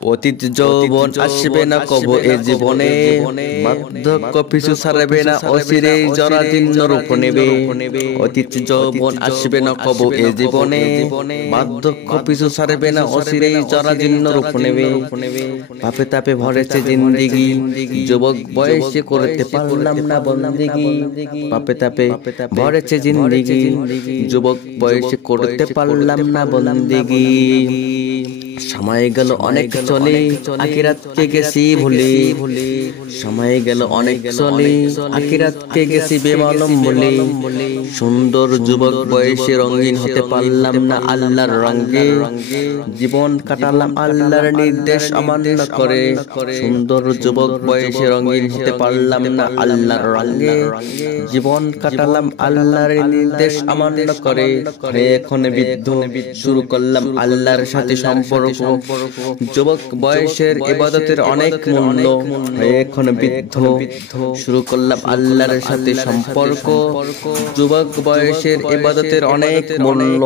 অতীত যৌবন আসবে না কবো এ জীবনে, বার্ধক্য পিছু ছাড়বে না অচিরে জরাজীর্ণ রূপ নেবে। অতীত যৌবন আসবে না কবো এ জীবনে, বার্ধক্য পিছু ছাড়বে না অচিরে জরাজীর্ণ রূপ নেবে। পাপে তাপে ভরেছে জিন্দেগি, যুবক বয়সে করতে পারলাম না বন্দেগি। পাপে তাপে ভরেছে জিন্দেগি, যুবক বয়সে করতে পারলাম না বন্দেগি। সময় গেল অনেক চলে, আখিরাতকে গেছি ভুলে। সময় গেল অনেক চলে, আখিরাতকে গেছি বেমালুম বলে। সুন্দর যুবক বয়সে রঙিন হতে পারলাম না আল্লাহর রঙে। জীবন কাটালাম আল্লাহর নির্দেশ অমান্য করে। সুন্দর যুবক বয়সে রঙিন হতে পারলাম না আল্লাহর রঙে। জীবন কাটালাম আল্লাহর নির্দেশ অমান্য করে। এখন বৃদ্ধ, শুরু করলাম আল্লাহর সাথে সম্পর্ক। যুবক বয়সের ইবাদতের অনেক মূল্য, এখন বৃদ্ধ, শুরু করলাম আল্লাহর সাথে সম্পর্ক। যুবক বয়সের ইবাদতের অনেক মূল্য।